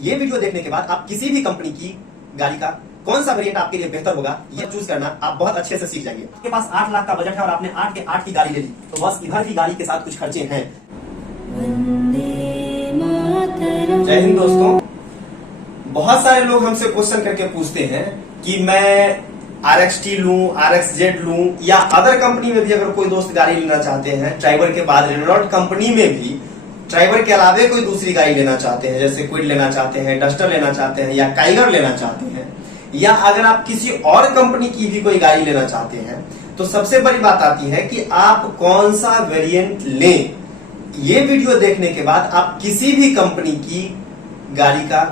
ये वीडियो देखने के बाद आप किसी भी कंपनी की गाड़ी का कौन सा वेरिएंट आपके लिए बेहतर होगा ये चूज करना आप बहुत अच्छे से सीख जाएंगे। आपके पास 8 लाख का बजट है और आपने 8 के 8 की गाड़ी ले ली, तो बस इधर की गाड़ी के साथ कुछ खर्चे हैं। जय हिंद दोस्तों। बहुत सारे लोग हमसे क्वेश्चन करके पूछते हैं कि मैं RXT लूं, RXZ लूं या अदर कंपनी में भी अगर कोई दोस्त गाड़ी लेना चाहते हैं, ड्राइवर के बाद रेनॉल्ट कंपनी में भी ड्राइवर के अलावे कोई दूसरी गाड़ी लेना चाहते हैं, जैसे क्विड लेना चाहते हैं, डस्टर लेना चाहते हैं या टाइगर लेना चाहते हैं, या अगर आप किसी और कंपनी की भी कोई गाड़ी लेना चाहते हैं, तो सबसे बड़ी बात आती है कि आप कौन सा वेरिएंट लें। ये वीडियो देखने के बाद आप किसी भी कंपनी की गाड़ी का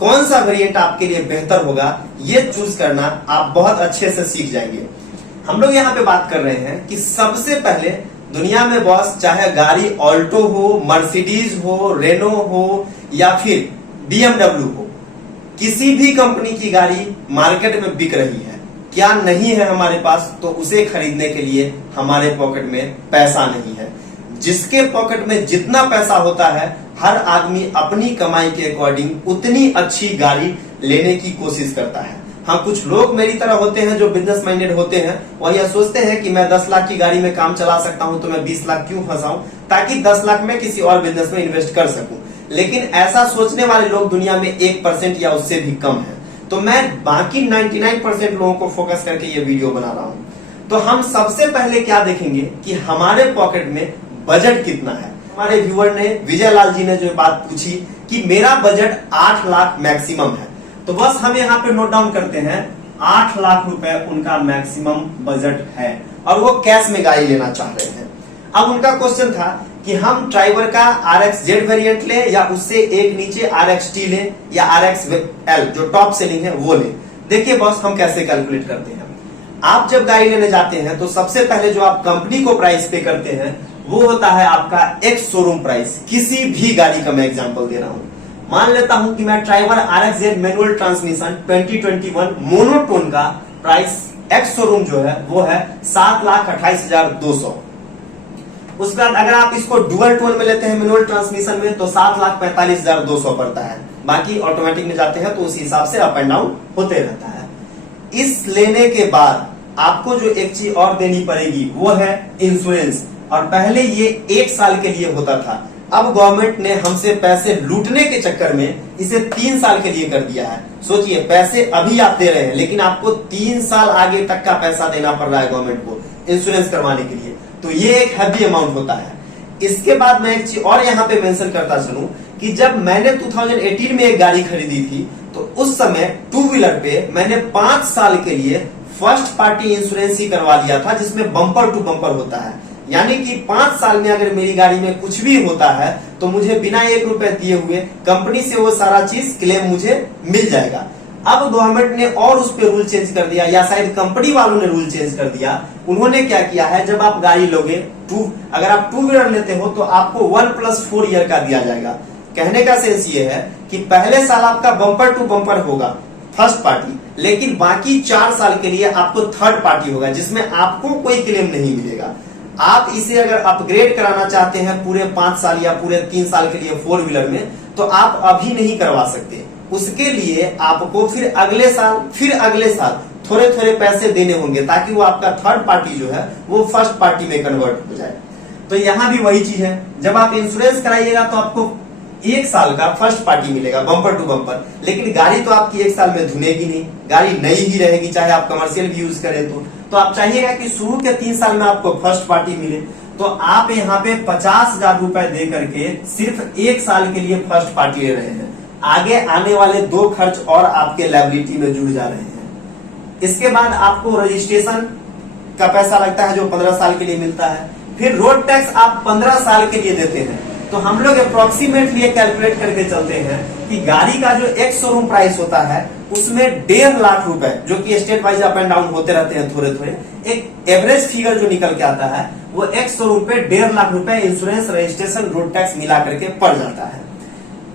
कौन सा वेरिएंट आपके लिए बेहतर होगा ये चूज करना आप बहुत अच्छे से सीख जाएंगे। हम लोग यहाँ पे बात कर रहे हैं कि सबसे पहले दुनिया में बॉस, चाहे गाड़ी ऑल्टो हो, मर्सिडीज हो, रेनो हो या फिर BMW हो, किसी भी कंपनी की गाड़ी मार्केट में बिक रही है, क्या नहीं है हमारे पास, तो उसे खरीदने के लिए हमारे पॉकेट में पैसा नहीं है। जिसके पॉकेट में जितना पैसा होता है, हर आदमी अपनी कमाई के अकॉर्डिंग उतनी अच्छी गाड़ी लेने की कोशिश करता है। हाँ, कुछ लोग मेरी तरह होते हैं जो बिजनेस माइंडेड होते हैं, वह यह सोचते हैं कि मैं 10 लाख की गाड़ी में काम चला सकता हूं, तो मैं 20 लाख क्यों फंसाऊं, ताकि 10 लाख में किसी और बिजनेस में इन्वेस्ट कर सकूं। लेकिन ऐसा सोचने वाले लोग दुनिया में 1% या उससे भी कम है। तो मैं बाकी 99% लोगों को फोकस करके ये वीडियो बना रहा हूं। तो हम सबसे पहले क्या देखेंगे कि हमारे पॉकेट में बजट कितना है। हमारे व्यूअर ने, विजय लाल जी ने जो बात पूछी कि मेरा बजट 8 लाख मैक्सिमम है, तो बस हम यहाँ पे नोट डाउन करते हैं 8 लाख रुपए उनका मैक्सिमम बजट है और वो कैश में गाड़ी लेना चाह रहे हैं। अब उनका क्वेश्चन था कि हम ड्राइवर का RXZ वेरिएंट लें या उससे एक नीचे RXT लें या RXL जो टॉप सेलिंग है वो लें। देखिए बॉस, हम कैसे कैलकुलेट करते हैं। आप जब गाड़ी लेने जाते हैं तो सबसे पहले जो आप कंपनी को प्राइस पे करते हैं वो होता है आपका एक्स शोरूम प्राइस। किसी भी गाड़ी का मैं एग्जांपल दे रहा हूं, मान लेता हूं कि मैं driver RXZ manual transmission 2021 monotone का प्राइस एक्स शोरूम जो है वो है 7,28,200। उसके बाद अगर आप इसको डुअल टोन में लेते हैं मैनुअल ट्रांसमिशन में तो 7,45,200 पड़ता है। बाकी ऑटोमेटिक में जाते हैं तो उस हिसाब से अप एंड डाउन होते रहता है। इस लेने के बाद आपको जो एक चीज और देनी पड़ेगी वो है इंश्योरेंस, और पहले ये 1 साल के लिए होता था। अब गवर्नमेंट ने हमसे पैसे लूटने के चक्कर में इसे 3 साल के लिए कर दिया है। सोचिए, पैसे अभी आप दे रहे हैं लेकिन आपको 3 साल आगे तक का पैसा देना पड़ रहा है गवर्नमेंट को इंश्योरेंस करवाने के लिए, तो ये एक हैवी अमाउंट होता है। इसके बाद मैं एक चीज और यहाँ पे मेंशन करता चलूं कि जब मैंने 2018 में एक गाड़ी खरीदी थी तो उस समय 2 व्हीलर पे मैंने 5 साल के लिए फर्स्ट पार्टी इंश्योरेंस ही करवा लिया था, जिसमें बम्पर टू बम्पर होता है। यानी कि 5 साल में अगर मेरी गाड़ी में कुछ भी होता है तो मुझे बिना 1 रुपए दिए हुए कंपनी से वो सारा चीज क्लेम मुझे मिल जाएगा। अब गवर्नमेंट ने और उस पर रूल चेंज कर दिया, या शायद कंपनी वालों ने रूल चेंज कर दिया। उन्होंने क्या किया है, जब आप गाड़ी लोगे अगर आप 2 व्हीलर लेते हो तो आपको 1+4 ईयर का दिया जाएगा। कहने का सेंस ये है कि पहले साल आपका बम्पर टू बम्पर होगा फर्स्ट पार्टी, लेकिन बाकी 4 साल के लिए आपको थर्ड पार्टी होगा जिसमें आपको कोई क्लेम नहीं मिलेगा। आप इसे अगर अपग्रेड कराना चाहते हैं पूरे 5 साल या पूरे 3 साल के लिए 4 व्हीलर में, तो आप अभी नहीं करवा सकते। उसके लिए आपको फिर अगले साल थोड़े थोड़े पैसे देने होंगे ताकि वो आपका थर्ड पार्टी जो है वो फर्स्ट पार्टी में कन्वर्ट हो जाए। तो यहाँ भी वही चीज है, जब आप इंश्योरेंस कराइएगा तो आपको 1 साल का फर्स्ट पार्टी मिलेगा बम्पर टू बम्पर, लेकिन गाड़ी तो आपकी 1 साल में धुनेगी नहीं, गाड़ी नई ही रहेगी, चाहे आप कमर्शियल भी यूज करें तो आप चाहिएगा कि शुरू के 3 साल में आपको फर्स्ट पार्टी मिले। तो आप यहाँ पे 50,000 रुपए दे करके सिर्फ 1 साल के लिए फर्स्ट पार्टी ले रहे हैं। आगे आने वाले 2 खर्च और आपके लायबिलिटी में जुड़ जा रहे हैं। इसके बाद आपको रजिस्ट्रेशन का पैसा लगता है जो 15 साल के लिए मिलता है। फिर रोड टैक्स आप 15 साल के लिए देते हैं। तो हम लोग अप्रोक्सीमेटली कैलकुलेट करके चलते हैं कि गाड़ी का जो एक्स शोरूम प्राइस होता है उसमें 1.5 लाख रुपए, जो कि state wise up and down होते रहते हैं थोड़े थोड़े, एक एवरेज फिगर जो निकल के आता है वो एक्स शोरूम पे 1.5 लाख रुपए इंश्योरेंस, रजिस्ट्रेशन, रोड टैक्स मिला करके पड़ जाता है।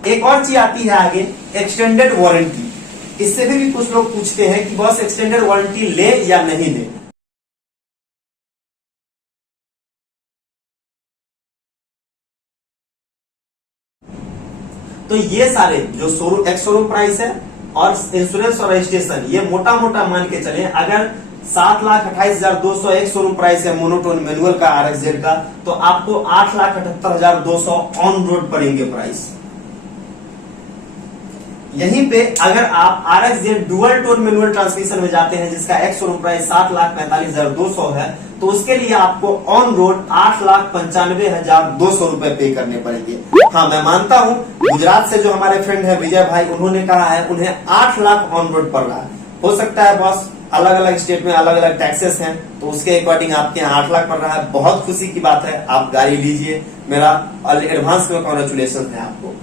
एक और चीज आती है आगे, एक्सटेंडेड वारंटी। इससे भी कुछ लोग पूछते हैं कि बॉस एक्सटेंडेड वारंटी ले या नहीं ले। तो तो ये सारे जो शोरूम एक्स शोरूम प्राइस है और इंश्योरेंस और रजिस्ट्रेशन, ये मोटा मोटा मान के चले, अगर 7,28,200 एक शोरूम प्राइस है मोनोटोन मैनुअल का RXZ का, तो आपको 8,78,200 ऑन रोड पड़ेंगे प्राइस। यहीं पे अगर आप RXZ dual tone manual transmission में जाते हैं जिसका एक्स शोरूम प्राइस 7,45,200 है, तो उसके लिए आपको ऑन रोड 8,95,200 रुपए पे करने पड़ेंगे। हाँ, मैं मानता हूँ गुजरात से जो हमारे फ्रेंड है विजय भाई, उन्होंने कहा है उन्हें 8 लाख ऑन रोड पड़ रहा है। हो सकता है बॉस अलग अलग स्टेट में अलग अलग टैक्सेस हैं, तो उसके अकॉर्डिंग आपके यहाँ 8 लाख पड़ रहा है। बहुत खुशी की बात है, आप गाड़ी लीजिए, मेरा एडवांस में कॉन्ग्रेचुलेशन है आपको।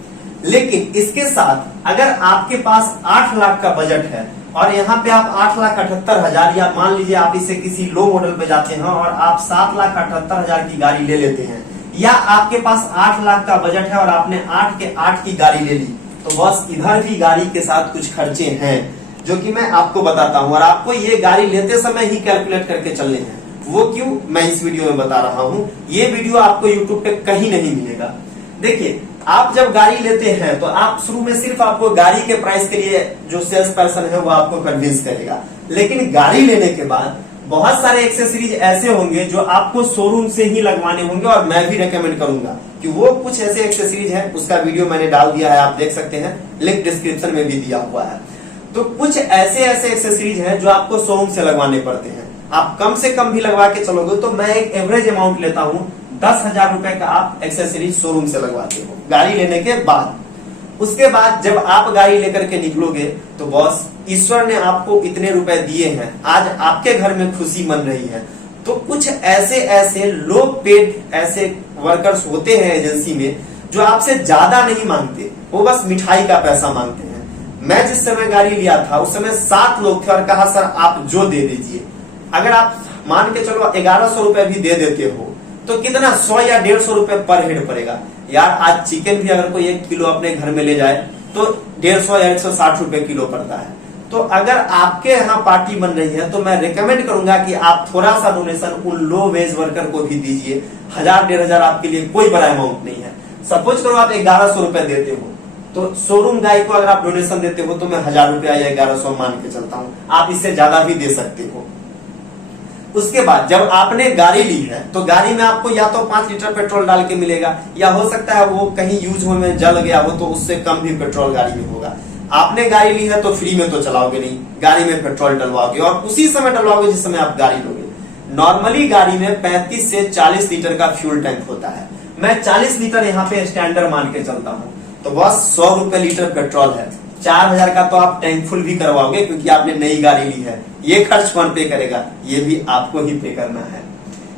लेकिन इसके साथ अगर आपके पास 8 लाख का बजट है और यहाँ पे आप 8,78,000, या मान लीजिए आप इसे किसी लो मॉडल पे जाते हैं और आप 7,78,000 की गाड़ी ले लेते हैं, या आपके पास 8 लाख का बजट है और आपने 8 के 8 की गाड़ी ले ली, तो बस इधर भी गाड़ी के साथ कुछ खर्चे हैं जो कि मैं आपको बताता हूं, और आपको ये गाड़ी लेते समय ही कैलकुलेट करके चलने हैं। वो क्यों, मैं इस वीडियो में बता रहा हूं। ये वीडियो आपको यूट्यूब पे कहीं नहीं मिलेगा। देखिए, आप जब गाड़ी लेते हैं तो आप शुरू में सिर्फ आपको गाड़ी के प्राइस के लिए जो सेल्स पर्सन है वो आपको कन्विंस करेगा, लेकिन गाड़ी लेने के बाद बहुत सारे एक्सेसरीज ऐसे होंगे जो आपको शोरूम से ही लगवाने होंगे, और मैं भी रेकमेंड करूंगा कि वो कुछ ऐसे एक्सेसरीज हैं, उसका वीडियो मैंने डाल दिया है, आप देख सकते हैं, लिंक डिस्क्रिप्शन में भी दिया हुआ है। तो कुछ ऐसे एक्सेसरीज हैं जो आपको शोरूम से लगवाने पड़ते हैं। आप कम से कम भी लगवा के चलोगे तो मैं एक एवरेज अमाउंट लेता हूं, 10,000 रुपए का आप एक्सेसरीज शोरूम से लगवाते हो गाड़ी लेने के बाद। उसके बाद जब आप गाड़ी लेकर के निकलोगे तो बॉस ईश्वर ने आपको इतने रुपए दिए हैं, आज आपके घर में खुशी मन रही है। तो कुछ ऐसे लो पेड ऐसे वर्कर्स होते हैं एजेंसी में जो आपसे ज्यादा नहीं मांगते, वो बस मिठाई का पैसा मांगते हैं। मैं जिस समय गाड़ी लिया था उस समय 7 लोग थे और कहा सर आप जो दे दीजिए। अगर आप मान के चलो 1100 रुपए भी दे देते हो तो कितना 100 या 150 रुपए पर हेड पड़ेगा यार। आज चिकन भी अगर कोई 1 किलो अपने घर में ले जाए तो 150 या 160 रुपए किलो पड़ता है। तो अगर आपके यहाँ पार्टी बन रही है तो मैं रिकमेंड करूंगा कि आप थोड़ा सा डोनेशन उन लो वेज वर्कर को भी दीजिए। 1,000-1,500 आपके लिए कोई बड़ा अमाउंट नहीं है। सपोज करो आप 1,100 रुपए देते हो, तो शोरूम गाय को अगर आप डोनेशन देते हो तो मैं 1,000 रुपया या 1,100 मान के चलता हूँ, आप इससे ज्यादा भी दे सकते हो। उसके बाद जब आपने गाड़ी ली है तो गाड़ी में आपको या तो 5 लीटर पेट्रोल डाल के मिलेगा, या हो सकता है वो कहीं यूज होने में जल गया हो तो उससे कम भी पेट्रोल गाड़ी में होगा। आपने गाड़ी ली है तो फ्री में तो चलाओगे नहीं, गाड़ी में पेट्रोल डलवाओगे और उसी समय डलवाओगे जिस समय आप गाड़ी लोगे। नॉर्मली गाड़ी में 35 से 40 लीटर का फ्यूल टैंक होता है, मैं 40 लीटर यहाँ पे स्टैंडर्ड मान के चलता हूँ, तो बस 100 रुपए लीटर पेट्रोल है। 4,000 का तो आप टैंक फुल भी करवाओगे क्योंकि आपने नई गाड़ी ली है। ये खर्च कौन पे करेगा, ये भी आपको ही पे करना है।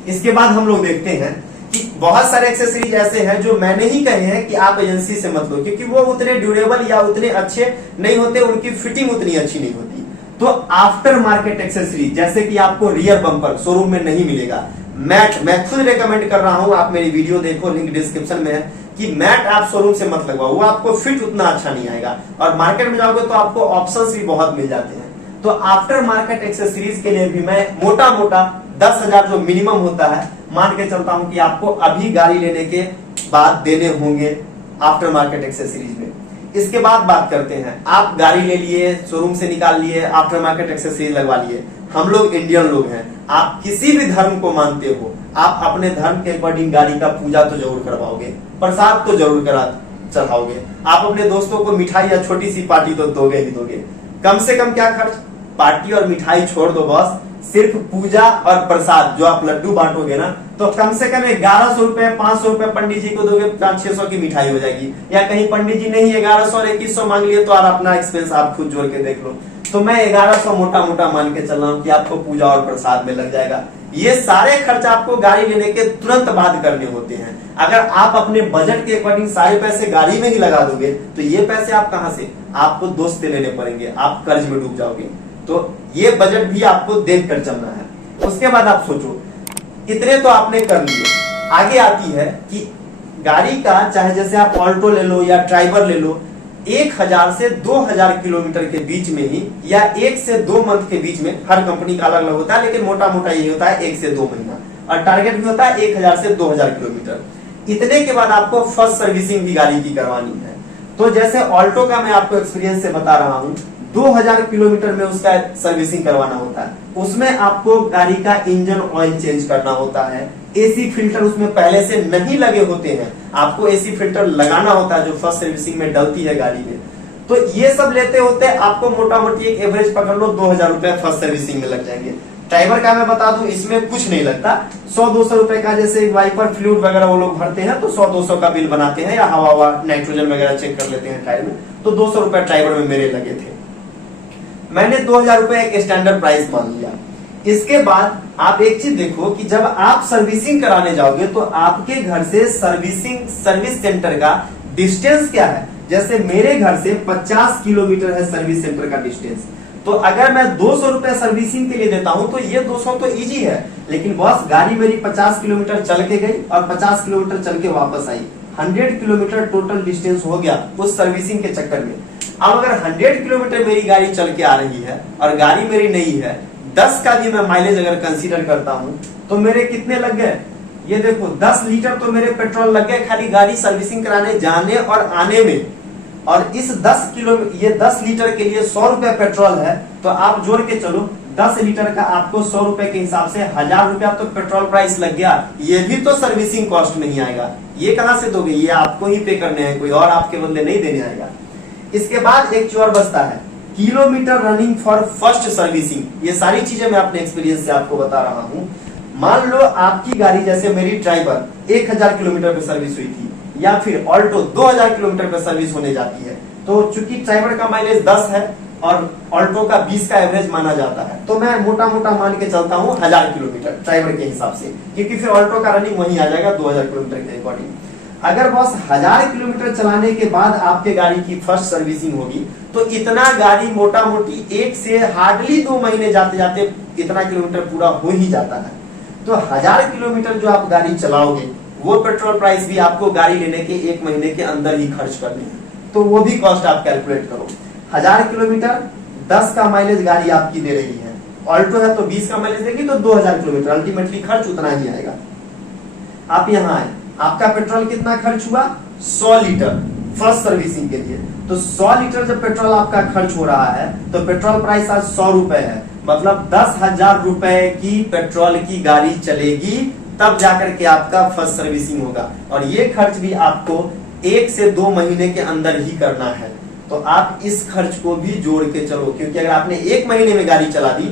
इसके बाद हम लोग देखते हैं कि बहुत सारे एक्सेसरीज ऐसे हैं जो मैंने ही कहे हैं कि आप एजेंसी से मत लो, क्योंकि वो उतने ड्यूरेबल या उतने अच्छे नहीं होते, उनकी फिटिंग उतनी अच्छी नहीं होती। तो आफ्टर मार्केट एक्सेसरीज जैसे कि आपको रियर बम्पर शोरूम में नहीं मिलेगा। मैट मैं खुद रेकमेंड कर रहा हूं, आप मेरी वीडियो देखो, लिंक डिस्क्रिप्शन में है, कि मैट आप शोरूम से मत लगवाओ, वो आपको फिट उतना अच्छा नहीं आएगा। और मार्केट में जाओगे तो आपको ऑप्शंस भी बहुत मिल जाते हैं। तो आफ्टर मार्केट एक्सेसरीज के लिए भी मैं मोटा मोटा 10,000 जो मिनिमम होता है मान के चलता हूं कि आपको अभी गाड़ी लेने के बाद देने होंगे आफ्टर मार्केट एक्सेसरीज में। इसके बाद बात करते हैं, आप गाड़ी ले लिए, शोरूम से निकाल लिए, आफ्टर मार्केट एक्सेसरीज लगवा लिए। हम लोग इंडियन लोग हैं, आप किसी भी धर्म को मानते हो, आप अपने धर्म के अकॉर्डिंग गाड़ी का पूजा तो जरूर करवाओगे, प्रसाद तो जरूर करा चढ़ाओगे, आप अपने दोस्तों को मिठाई या छोटी सी पार्टी तो दोगे ही दोगे। कम से कम क्या खर्च, पार्टी और मिठाई छोड़ दो बॉस, सिर्फ पूजा और प्रसाद जो आप लड्डू बांटोगे ना, तो कम से कम 1,100 रुपए 500 रुपए पंडित जी को दोगे, 500-600 की मिठाई हो जाएगी। या कहीं पंडित जी नहीं 1,100 और 2,100 मांग लिए तो आप अपना एक्सपेंस आप खुद जोड़ के देख लो। तो मैं 1,100 मोटा मोटा मान के चल रहा हूँ कि आपको पूजा और प्रसाद में लग जाएगा। ये सारे खर्च आपको गाड़ी लेने के तुरंत बाद करने होते हैं। अगर आप अपने बजट के अकॉर्डिंग सारे पैसे गाड़ी में ही लगा दोगे तो ये पैसे आप कहां से, आपको दोस्त से लेने पड़ेंगे, आप कर्ज में डूब जाओगे। तो ये बजट भी आपको देख कर चलना है। उसके बाद आप सोचो, इतने तो आपने कर लिए, आगे आती है कि गाड़ी का चाहे जैसे आप ऑल्टो ले लो या ड्राइवर ले लो, 1,000 से 2,000 किलोमीटर के बीच में ही या 1 से 2 मंथ के बीच में, हर कंपनी का अलग अलग होता है, लेकिन मोटा मोटा ये होता है 1 से 2 महीना, और टारगेट भी होता है 1,000 से 2,000 किलोमीटर। इतने के बाद आपको फर्स्ट सर्विसिंग भी गाड़ी की करवानी है। तो जैसे ऑल्टो का मैं आपको एक्सपीरियंस से बता रहा हूं, 2000 किलोमीटर में उसका सर्विसिंग करवाना होता है। उसमें आपको गाड़ी का इंजन ऑयल चेंज करना होता है, एसी फिल्टर उसमें पहले से नहीं लगे होते हैं, आपको एसी फिल्टर लगाना होता है जो फर्स्ट सर्विसिंग में डलती है गाड़ी में। तो ये सब लेते होते आपको मोटा मोटी एक एवरेज पकड़ लो 2000 रुपए फर्स्ट सर्विसिंग में लग जाएंगे। ड्राइवर का मैं बता दूं इसमें कुछ नहीं लगता, 100-200 रुपए का, जैसे वाइपर फ्लूइड वगैरह वो लोग भरते हैं तो 100-200 का बिल बनाते हैं, या हवा नाइट्रोजन वगैरह चेक कर लेते हैं टायर में, तो 200 रुपए ड्राइवर में मेरे लगे थे। मैंने 2000 रुपए एक स्टैंडर्ड प्राइस मान लिया। इसके बाद आप एक चीज देखो कि जब आप सर्विसिंग कराने जाओगे तो आपके घर से सर्विस सेंटर का डिस्टेंस क्या है। जैसे मेरे घर से 50 किलोमीटर है सर्विस सेंटर का डिस्टेंस, तो अगर मैं 200 रुपए सर्विसिंग के लिए देता हूं तो ये 200 तो इजी है, लेकिन बॉस गाड़ी मेरी 50 किलोमीटर चल के गई और 50 किलोमीटर चल के वापस आई, 100 किलोमीटर टोटल डिस्टेंस हो गया उस सर्विसिंग के चक्कर में। अब अगर 100 किलोमीटर मेरी गाड़ी चल के आ रही है और गाड़ी मेरी नई है, 10 का भी मैं माइलेज अगर कंसीडर करता हूं तो मेरे कितने लग गए, ये देखो 10 लीटर तो मेरे पेट्रोल लग गए खाली गाड़ी सर्विसिंग कराने जाने और आने में। और इस 10 लीटर के लिए 100 रुपए पेट्रोल है, तो आप जोड़ के चलो 10 लीटर का आपको 100 रुपए के हिसाब से 1000 रुपया तो पेट्रोल प्राइस लग गया। ये भी तो सर्विसिंग कॉस्ट नहीं आएगा, ये कहां से दोगे, ये आपको ही पे करने हैं, कोई और आपके बदले नहीं देने आएगा। इसके बाद एक चीज और बचता है, kilometre running for first servicing. ये सारी चीजें मैं अपने एक्सपीरियंस से आपको बता रहा हूं। मान लो आपकी गाड़ी, जैसे मेरी ड्राइवर 1000 किलोमीटर पे सर्विस हुई थी, या फिर ऑल्टो 2000 किलोमीटर पे सर्विस होने जाती है, तो चूंकि ड्राइवर का माइलेज 10 है और ऑल्टो का 20 का एवरेज माना जाता है, तो मैं मोटा मोटा मान के चलता हूं 1000 किलोमीटर ड्राइवर के हिसाब से, क्योंकि फिर ऑल्टो का रनिंग वही आ जाएगा 2000 किलोमीटर के अकॉर्डिंग। अगर बस 1000 किलोमीटर चलाने के बाद आपके गाड़ी की फर्स्ट सर्विसिंग होगी तो इतना गाड़ी मोटा मोटी 1 से हार्डली 2 महीने जाते जाते इतना किलोमीटर पूरा हो ही जाता है। तो 1000 किलोमीटर जो आप गाड़ी चलाओगे वो पेट्रोल प्राइस भी आपको गाड़ी लेने के 1 महीने के अंदर ही खर्च करनी है, तो वो भी कॉस्ट आप कैलकुलेट करो। 1000 किलोमीटर 10 का माइलेज गाड़ी आपकी दे रही है, ऑल्टो है तो 20 का माइलेज देगी, तो 2000 किलोमीटर अल्टीमेटली खर्च उतना ही आएगा। आप यहाँ आए, आपका पेट्रोल कितना खर्च हुआ, 100 लीटर फर्स्ट सर्विसिंग के लिए। तो 100 लीटर जब पेट्रोल आपका खर्च हो रहा है तो पेट्रोल प्राइस आज 100 रुपए है, मतलब 10,000 रुपए की पेट्रोल की गाड़ी चलेगी तब जाकर के आपका फर्स्ट सर्विसिंग होगा। और ये खर्च भी आपको 1 से 2 महीने के अंदर ही करना है, तो आप इस खर्च को भी जोड़ के चलो, क्योंकि अगर आपने 1 महीने में गाड़ी चला दी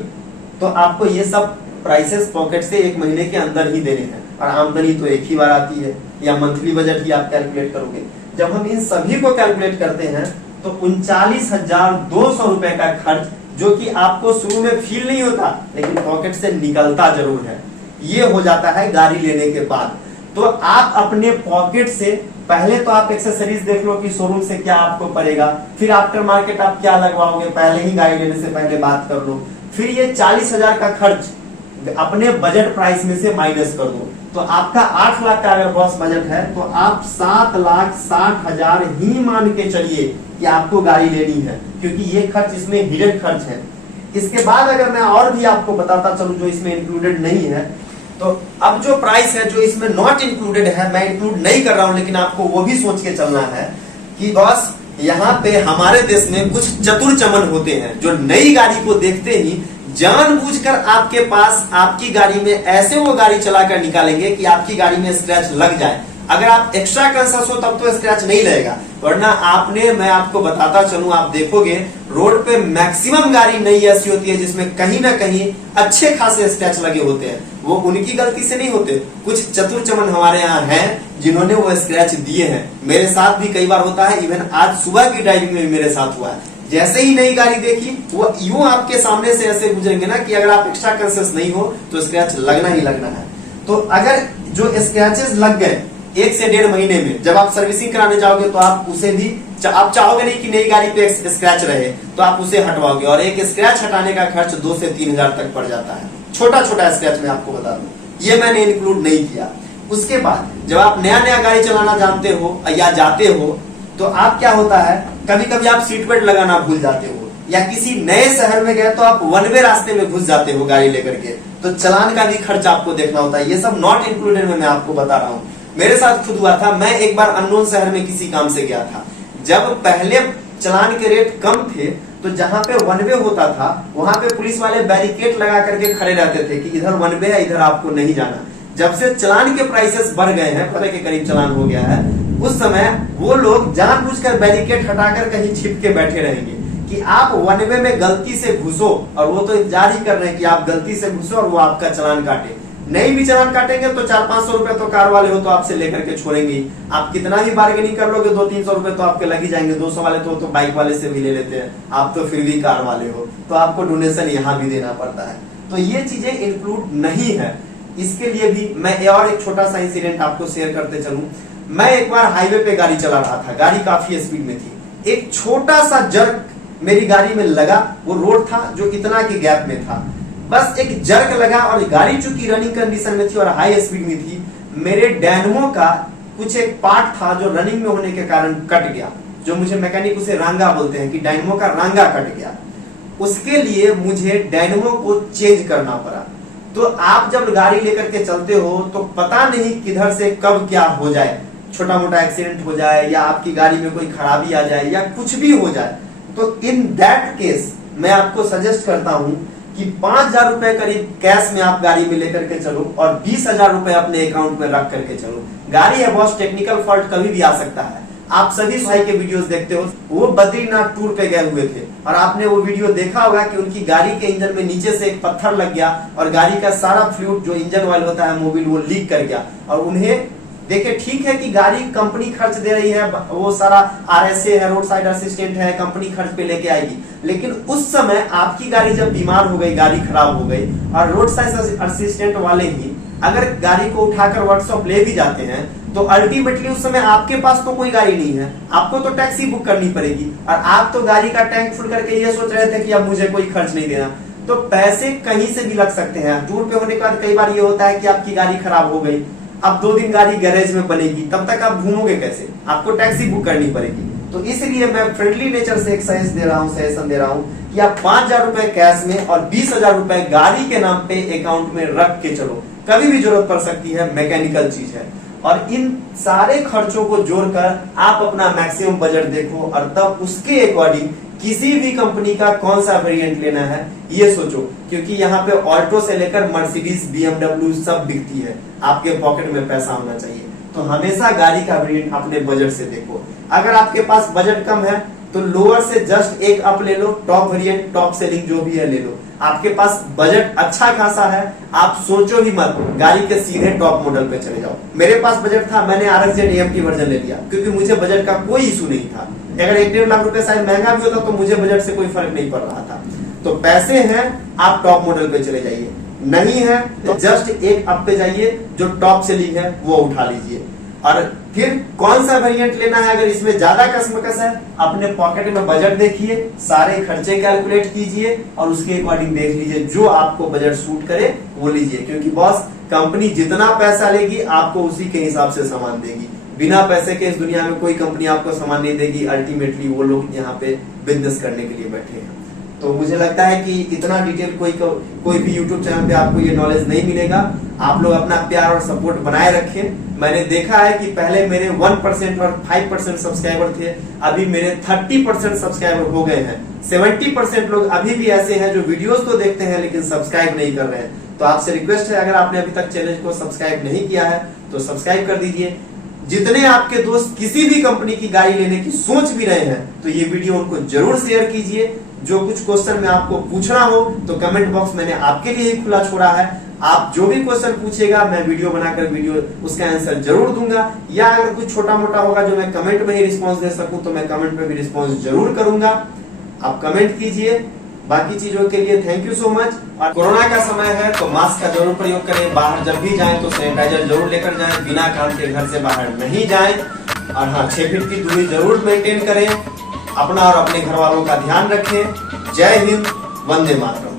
तो आपको ये सब प्राइसेस पॉकेट से 1 महीने के अंदर ही देने हैं, और आमदनी तो एक ही बार आती है, या मंथली बजट ही आप कैलकुलेट करोगे। जब हम इन सभी को कैलकुलेट करते हैं तो 39,200 रुपए का खर्च, जो कि आपको शुरू में फील नहीं होता लेकिन पॉकेट से निकलता जरूर है, ये हो जाता है गाड़ी लेने के बाद। तो आप अपने पॉकेट से पहले तो आप एक्सेसरीज देख लो कि शोरूम से क्या आपको पड़ेगा, फिर आफ्टर मार्केट आप क्या लगवाओगे, पहले ही गाड़ी लेने से पहले बात कर लो, फिर ये 40,000 का खर्च अपने बजट प्राइस में से माइनस कर दो, तो आपका 8 लाख का अगर बॉस बजट है तो आप 7,60,000 ही मान के चलिए कि आपको गाड़ी लेनी है, क्योंकि ये खर्च इसमें हिडन खर्च है। इसके बाद अगर मैं और भी आपको बताता चलूं जो इसमें इंक्लूडेड नहीं है, तो अब जो प्राइस है जो इसमें नॉट इंक्लूडेड है, मैं इंक्लूड नहीं कर रहा हूं, लेकिन आपको वो भी सोच के चलना है कि बॉस यहाँ पे हमारे देश में कुछ चतुर चमन होते हैं जो नई गाड़ी को देखते ही जानबूझकर आपके पास आपकी गाड़ी में ऐसे वो गाड़ी चलाकर निकालेंगे कि आपकी गाड़ी में स्क्रैच लग जाए। अगर आप एक्स्ट्रा कंसस हो तब तो स्क्रैच नहीं लगेगा, वरना मैं आपको बताता चलूं, आप देखोगे रोड पे मैक्सिमम गाड़ी नई ऐसी होती है जिसमें कहीं ना कहीं अच्छे खासे स्क्रैच लगे होते हैं। वो उनकी गलती से नहीं होते, कुछ चतुर चमन हमारे यहाँ हैं जिन्होंने वो स्क्रैच दिए हैं। मेरे साथ भी कई बार होता है, इवन आज सुबह की ड्राइविंग में भी मेरे साथ हुआ है। जैसे ही नई गाड़ी देखी वो यूं आपके सामने से ऐसे गुजरेंगे ना कि अगर आप एक्स्ट्रा कंसियस नहीं हो तो स्क्रैच लगना ही लगना है। तो अगर जो स्क्रैचेस लग गए 1 से 1.5 महीने में, जब आप सर्विसिंग कराने जाओगे तो आप उसे भी आप चाहोगे नहीं कि नई गाड़ी पे स्क्रैच रहे, तो आप उसे हटवाओगे, और एक स्क्रैच हटाने का खर्च 2 से 3,000 तक पड़ जाता है। छोटा छोटा स्क्रैच मैं आपको बता दूं, ये मैंने इंक्लूड नहीं किया। उसके बाद जब आप नया गाड़ी चलाना जानते हो या जाते हो तो आप क्या होता है, कभी कभी आप सीट बेल्ट लगाना भूल जाते हो, या किसी नए शहर में गए तो आप वन वे रास्ते में घुस जाते हो गाड़ी लेकर के, तो चलान का भी खर्च आपको देखना होता है। ये सब नॉट इंक्लूडेड में मैं आपको बता रहा हूँ। मेरे साथ खुद हुआ था, मैं एक बार अननोन शहर में किसी काम से गया था, जब पहले चलान के रेट कम थे तो जहां पे वन वे होता था वहां पे पुलिस वाले बैरिकेड लगा करके खड़े रहते थे कि इधर वन वे है, इधर आपको नहीं जाना। जब से चलान के प्राइसेस बढ़ गए हैं, ₹1 के करीब चलान हो गया है, उस समय वो लोग जानबूझकर बैरिकेड हटाकर कहीं छिप के बैठे रहेंगे कि आप वन वे में गलती से घुसो, और वो तो इंतजार ही कर रहे हैं कि आप गलती से घुसो और वो आपका चलान काटे। नहीं भी चलान काटेंगे तो 400-500 रुपए तो कार वाले हो तो आपसे लेकर के छोड़ेंगे। आप कितना भी बार्गेनिंग कर लोगे 200-300 रुपए तो आपके लग ही जाएंगे। 200 वाले तो बाइक वाले से भी ले लेते हैं, आप तो फिर भी कार वाले हो, तो आपको डोनेशन यहाँ भी देना पड़ता है। तो ये चीजें इंक्लूड नहीं है। इसके लिए भी मैं और एक छोटा सा इंसिडेंट आपको शेयर करते चलूं। मैं एक बार हाईवे पे गाड़ी चला रहा था, गाड़ी काफी स्पीड में थी, एक छोटा सा जर्क मेरी गाड़ी में लगा। वो रोड था जो इतना के गैप में था, बस एक जर्क लगा और गाड़ी चूंकि रनिंग कंडीशन में थी और हाई स्पीड में थी, मेरे डायनमो का कुछ एक पार्ट था जो रनिंग में होने के कारण कट गया, जो मुझे मैकेनिक उसे रांगा बोलते हैं कि डायनमो का रांगा कट गया। उसके लिए मुझे डायनमो को चेंज करना पड़ा। तो आप जब गाड़ी लेकर के चलते हो तो पता नहीं किधर से कब क्या हो जाए, छोटा मोटा एक्सीडेंट हो जाए या आपकी गाड़ी में कोई खराबी आ जाए या कुछ भी हो जाए। तो इन दैट केस मैं आपको सजेस्ट करता हूं कि 5,000 रुपए करीब कैश में आप गाड़ी में लेकर के चलो और 20,000 रुपए अपने अकाउंट में रख करके चलो। गाड़ी है बॉस, टेक्निकल फॉल्ट कभी भी आ सकता है। आप सभी भाई के वीडियोस देखते हो, वो बद्रीनाथ टूर पे गए हुए थे और आपने वो वीडियो देखा होगा कि उनकी गाड़ी के इंजन में नीचे से एक पत्थर लग गया और गाड़ी का सारा फ्लूइड जो इंजन ऑयल होता है मोबिल, वो लीक कर गया। और उन्हें देखिए, ठीक है कि गाड़ी कंपनी खर्च दे रही है, वो सारा RSA है, रोड साइड असिस्टेंट है, कंपनी खर्च पे लेके आएगी, लेकिन उस समय आपकी गाड़ी जब बीमार हो गई, गाड़ी खराब हो गई और रोड साइड असिस्टेंट वाले ही अगर गाड़ी को उठाकर वर्कशॉप ले भी जाते हैं तो अल्टीमेटली उस समय आपके पास तो कोई गाड़ी नहीं है, आपको तो टैक्सी बुक करनी पड़ेगी और आप तो गाड़ी का टैंक फुल करके ये सोच रहे थे कि अब मुझे कोई खर्च नहीं देना। तो पैसे कहीं से भी लग सकते हैं। टूर पे होने के बाद कई बार ये होता है कि आपकी गाड़ी खराब हो गई, अब 2 दिन गाड़ी गैरेज में बनेगी, तब तक आप घूमोगे कैसे? आपको टैक्सी बुक करनी पड़ेगी। तो इसलिए मैं फ्रेंडली नेचर से एक सजेशन दे रहा हूं कि आप 5,000 रुपए कैश में और 20,000 रुपए गाड़ी के नाम पे अकाउंट में रख के चलो, कभी भी जरूरत पड़ सकती है, मैकेनिकल चीज है। और इन सारे खर्चों को जोड़कर आप अपना मैक्सिमम बजट देखो और तब उसके अकॉर्डिंग किसी भी कंपनी का कौन सा वेरिएंट लेना है ये सोचो, क्योंकि यहाँ पे ऑल्टो से लेकर मर्सिडीज, BMW सब बिकती है। आपके पॉकेट में पैसा होना चाहिए, तो हमेशा गाड़ी का वेरिएंट अपने बजट से देखो। अगर आपके पास बजट कम है तो लोअर से जस्ट एक अप ले लो, टॉप वेरिएंट, टॉप सेलिंग जो भी है ले लो। आपके पास बजट अच्छा खासा है, आप सोचो भी मत, गाड़ी के सीधे टॉप मॉडल पे चले जाओ। मेरे पास बजट था, मैंने RXZ AMT वर्जन ले लिया क्योंकि मुझे बजट का कोई इशू नहीं था। अगर 1-1.5 लाख रुपए शायद महंगा भी होता तो मुझे बजट से कोई फर्क नहीं पड़ रहा था। तो पैसे हैं, आप टॉप मॉडल पे चले जाइए, नहीं है तो जस्ट एक अप पे जाइए, जो टॉप सेलिंग है वो उठा लीजिए। और फिर कौन सा वेरिएंट लेना है, अगर इसमें ज्यादा कसमकस है, अपने पॉकेट में बजट देखिए, सारे खर्चे कैलकुलेट कीजिए और उसके अकॉर्डिंग देख लीजिए जो आपको बजट सूट करे वो लीजिए। क्योंकि बॉस, कंपनी जितना पैसा लेगी आपको उसी के हिसाब से सामान देगी। बिना पैसे के इस दुनिया में कोई कंपनी आपको सामान नहीं देगी। अल्टीमेटली वो लोग यहाँ पे बिजनेस करने के लिए बैठे हैं। तो मुझे लगता है कि इतना डिटेल कोई भी YouTube चैनल पे आपको ये नॉलेज नहीं मिलेगा। आप लोग अपना प्यार और सपोर्ट बनाए रखें। मैंने देखा है कि पहले मेरे 1% और 5% सब्सक्राइबर थे, अभी मेरे 30% सब्सक्राइबर हो गए हैं। 70% लोग अभी भी ऐसे हैं जो वीडियोस तो देखते हैं लेकिन सब्सक्राइब नहीं कर रहे हैं। तो आपसे रिक्वेस्ट है, अगर आपने अभी तक चैनल को सब्सक्राइब नहीं किया है तो सब्सक्राइब कर दीजिए। जितने आपके दोस्त किसी भी कंपनी की गाड़ी लेने की सोच भी रहे हैं तो ये वीडियो उनको जरूर शेयर कीजिए। जो कुछ क्वेश्चन में आपको पूछना हो तो कमेंट बॉक्स मैंने आपके लिए ही खुला छोड़ा है। आप जो भी क्वेश्चन पूछेगा मैं वीडियो बनाकर उसका आंसर जरूर दूंगा, या अगर कुछ छोटा मोटा होगा जो मैं कमेंट में ही रिस्पांस दे सकूं तो मैं कमेंट में भी रिस्पांस जरूर करूंगा। आप कमेंट कीजिए। बाकी चीजों के लिए थैंक यू सो मच। और कोरोना का समय है तो मास्क का जरूर प्रयोग करें। बाहर जब भी जाएं तो सैनिटाइजर जरूर लेकर जाएं। बिना काम के घर से बाहर नहीं जाएं। और हाँ, 6 फीट की दूरी जरूर मेंटेन करें। अपना और अपने घर वालों का ध्यान रखें। जय हिंद, वंदे मातरम।